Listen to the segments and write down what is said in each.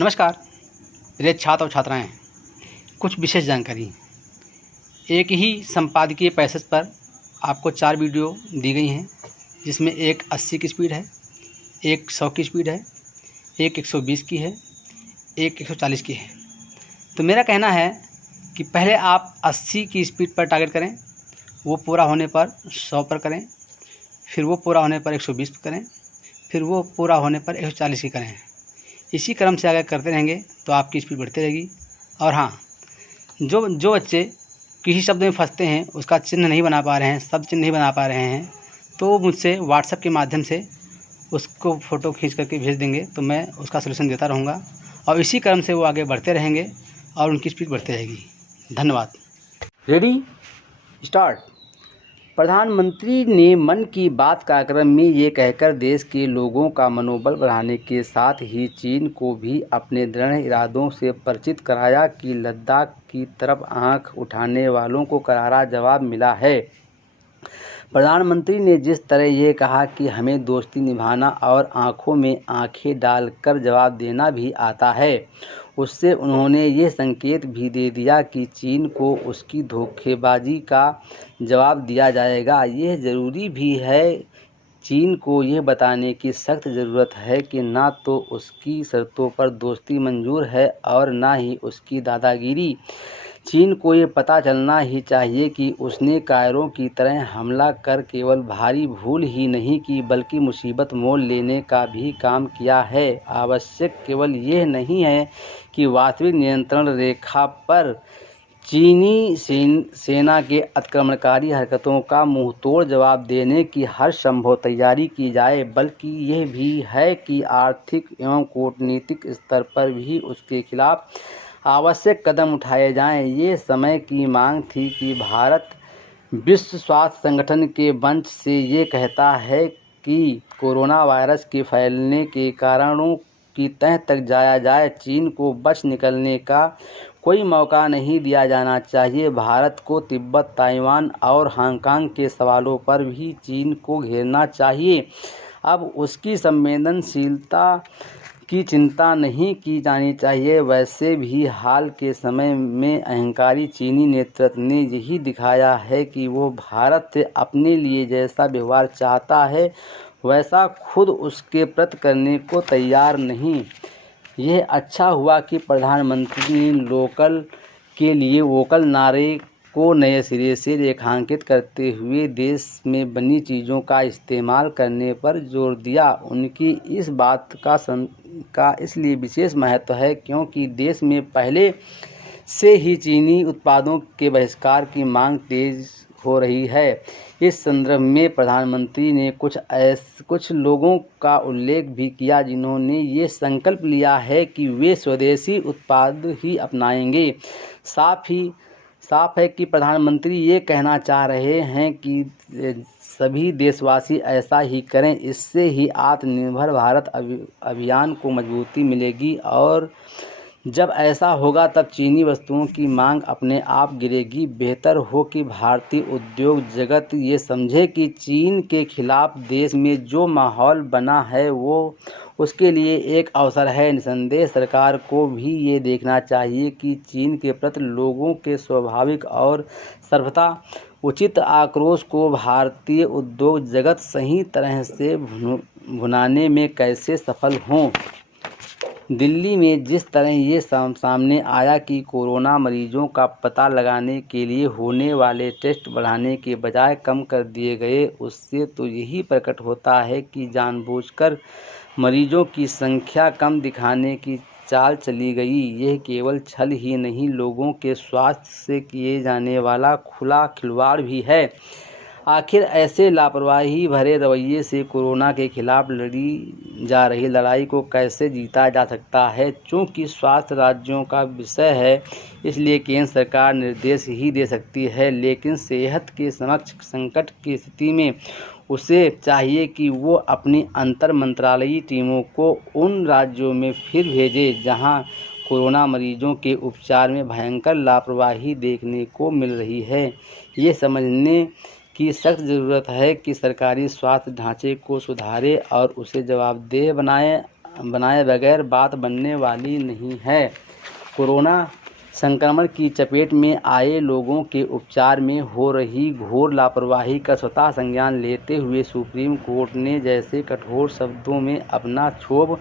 नमस्कार प्रिय छात्र और छात्राएं। कुछ विशेष जानकारी। एक ही संपादकीय पैसेज पर आपको 4 वीडियो दी गई हैं, जिसमें एक 80 की स्पीड है, एक 100 की स्पीड है, एक 120 की है, एक 140 की है। तो मेरा कहना है कि पहले आप 80 की स्पीड पर टारगेट करें, वो पूरा होने पर 100 पर करें, फिर वो पूरा होने पर 120 पर करें, फिर वो पूरा होने पर 140 की करें। इसी क्रम से अगर करते रहेंगे तो आपकी स्पीड बढ़ती रहेगी। और हाँ, जो बच्चे किसी शब्द में फंसते हैं, उसका चिन्ह नहीं बना पा रहे हैं, शब्द चिन्ह नहीं बना पा रहे हैं, तो मुझसे व्हाट्सएप के माध्यम से उसको फ़ोटो खींच करके भेज देंगे, तो मैं उसका सलूशन देता रहूँगा। और इसी क्रम से वो आगे बढ़ते रहेंगे और उनकी स्पीड बढ़ती रहेगी। धन्यवाद। Ready, start. प्रधानमंत्री ने मन की बात कार्यक्रम में ये कहकर देश के लोगों का मनोबल बढ़ाने के साथ ही चीन को भी अपने दृढ़ इरादों से परिचित कराया कि लद्दाख की तरफ आंख उठाने वालों को करारा जवाब मिला है। प्रधानमंत्री ने जिस तरह ये कहा कि हमें दोस्ती निभाना और आंखों में आंखें डालकर जवाब देना भी आता है, उससे उन्होंने ये संकेत भी दे दिया कि चीन को उसकी धोखेबाजी का जवाब दिया जाएगा। यह ज़रूरी भी है। चीन को यह बताने की सख्त ज़रूरत है कि ना तो उसकी शर्तों पर दोस्ती मंजूर है और ना ही उसकी दादागिरी। चीन को ये पता चलना ही चाहिए कि उसने कायरों की तरह हमला कर केवल भारी भूल ही नहीं की, बल्कि मुसीबत मोल लेने का भी काम किया है। आवश्यक केवल यह नहीं है कि वास्तविक नियंत्रण रेखा पर चीनी सेना के आक्रमणकारी हरकतों का मुंहतोड़ जवाब देने की हर संभव तैयारी की जाए, बल्कि यह भी है कि आर्थिक एवं कूटनीतिक स्तर पर भी उसके खिलाफ आवश्यक कदम उठाए जाएं। ये समय की मांग थी कि भारत विश्व स्वास्थ्य संगठन के मंच से ये कहता है कि कोरोना वायरस के फैलने के कारणों की तह तक जाया जाए। चीन को बच निकलने का कोई मौका नहीं दिया जाना चाहिए। भारत को तिब्बत, ताइवान और हांगकांग के सवालों पर भी चीन को घेरना चाहिए। अब उसकी संवेदनशीलता की चिंता नहीं की जानी चाहिए। वैसे भी हाल के समय में अहंकारी चीनी नेतृत्व ने यही दिखाया है कि वो भारत से अपने लिए जैसा व्यवहार चाहता है, वैसा खुद उसके प्रति करने को तैयार नहीं। यह अच्छा हुआ कि प्रधानमंत्री ने लोकल के लिए वोकल नारे को नए सिरे से रेखांकित करते हुए देश में बनी चीज़ों का इस्तेमाल करने पर जोर दिया। उनकी इस बात का इसलिए विशेष महत्व है क्योंकि देश में पहले से ही चीनी उत्पादों के बहिष्कार की मांग तेज हो रही है। इस संदर्भ में प्रधानमंत्री ने कुछ लोगों का उल्लेख भी किया जिन्होंने ये संकल्प लिया है कि वे स्वदेशी उत्पाद ही अपनाएंगे। साफ है कि प्रधानमंत्री ये कहना चाह रहे हैं कि सभी देशवासी ऐसा ही करें। इससे ही आत्मनिर्भर भारत अभियान को मजबूती मिलेगी और जब ऐसा होगा तब चीनी वस्तुओं की मांग अपने आप गिरेगी। बेहतर हो कि भारतीय उद्योग जगत ये समझे कि चीन के खिलाफ देश में जो माहौल बना है वो उसके लिए एक अवसर है। निसंदेह सरकार को भी ये देखना चाहिए कि चीन के प्रति लोगों के स्वाभाविक और सर्वथा उचित आक्रोश को भारतीय उद्योग जगत सही तरह से भुनाने में कैसे सफल हों। दिल्ली में जिस तरह ये सामने आया कि कोरोना मरीजों का पता लगाने के लिए होने वाले टेस्ट बढ़ाने के बजाय कम कर दिए गए, उससे तो यही प्रकट होता है कि जानबूझकर मरीजों की संख्या कम दिखाने की चाल चली गई। यह केवल छल ही नहीं, लोगों के स्वास्थ्य से किए जाने वाला खुला खिलवाड़ भी है। आखिर ऐसे लापरवाही भरे रवैये से कोरोना के खिलाफ लड़ी जा रही लड़ाई को कैसे जीता जा सकता है। चूँकि स्वास्थ्य राज्यों का विषय है, इसलिए केंद्र सरकार निर्देश ही दे सकती है, लेकिन सेहत के समक्ष संकट की स्थिति में उसे चाहिए कि वो अपनी अंतर मंत्रालयी टीमों को उन राज्यों में फिर भेजे जहां कोरोना मरीजों के उपचार में भयंकर लापरवाही देखने को मिल रही है। ये समझने की सख्त ज़रूरत है कि सरकारी स्वास्थ्य ढांचे को सुधारे और उसे जवाबदेह बनाए। बनाए बगैर बात बनने वाली नहीं है। कोरोना संक्रमण की चपेट में आए लोगों के उपचार में हो रही घोर लापरवाही का स्वतः संज्ञान लेते हुए सुप्रीम कोर्ट ने जैसे कठोर शब्दों में अपना क्षोभ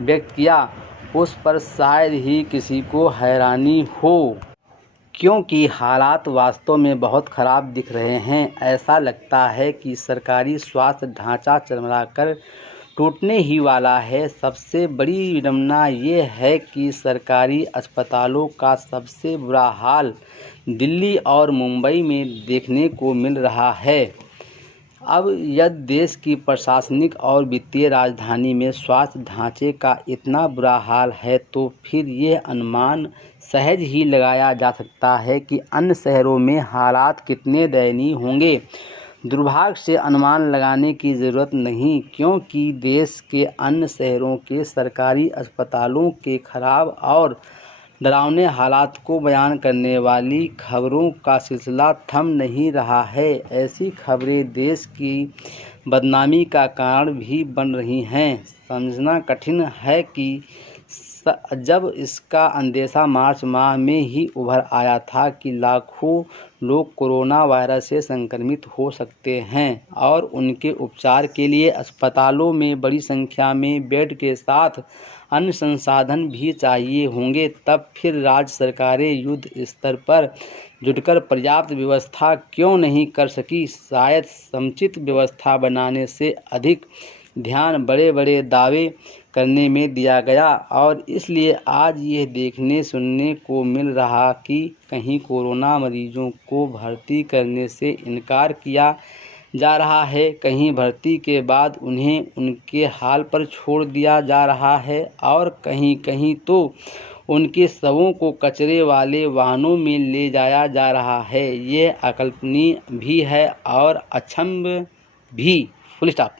व्यक्त किया, उस पर शायद ही किसी को हैरानी हो, क्योंकि हालात वास्तव में बहुत ख़राब दिख रहे हैं। ऐसा लगता है कि सरकारी स्वास्थ्य ढांचा चरमराकर टूटने ही वाला है। सबसे बड़ी विडंबना ये है कि सरकारी अस्पतालों का सबसे बुरा हाल दिल्ली और मुंबई में देखने को मिल रहा है। अब यदि देश की प्रशासनिक और वित्तीय राजधानी में स्वास्थ्य ढांचे का इतना बुरा हाल है, तो फिर ये अनुमान सहज ही लगाया जा सकता है कि अन्य शहरों में हालात कितने दयनीय होंगे। दुर्भाग्य से अनुमान लगाने की ज़रूरत नहीं, क्योंकि देश के अन्य शहरों के सरकारी अस्पतालों के खराब और डरावने हालात को बयान करने वाली खबरों का सिलसिला थम नहीं रहा है। ऐसी खबरें देश की बदनामी का कारण भी बन रही हैं। समझना कठिन है कि जब इसका अंदेशा मार्च माह में ही उभर आया था कि लाखों लोग कोरोना वायरस से संक्रमित हो सकते हैं और उनके उपचार के लिए अस्पतालों में बड़ी संख्या में बेड के साथ अन्य संसाधन भी चाहिए होंगे, तब फिर राज्य सरकारें युद्ध स्तर पर जुटकर पर्याप्त व्यवस्था क्यों नहीं कर सकी। शायद समुचित व्यवस्था बनाने से अधिक ध्यान बड़े बड़े दावे करने में दिया गया और इसलिए आज ये देखने सुनने को मिल रहा कि कहीं कोरोना मरीजों को भर्ती करने से इनकार किया जा रहा है, कहीं भर्ती के बाद उन्हें उनके हाल पर छोड़ दिया जा रहा है और कहीं कहीं तो उनके शवों को कचरे वाले वाहनों में ले जाया जा रहा है। ये अकल्पनीय भी है और अक्षम्य भी। Full stop.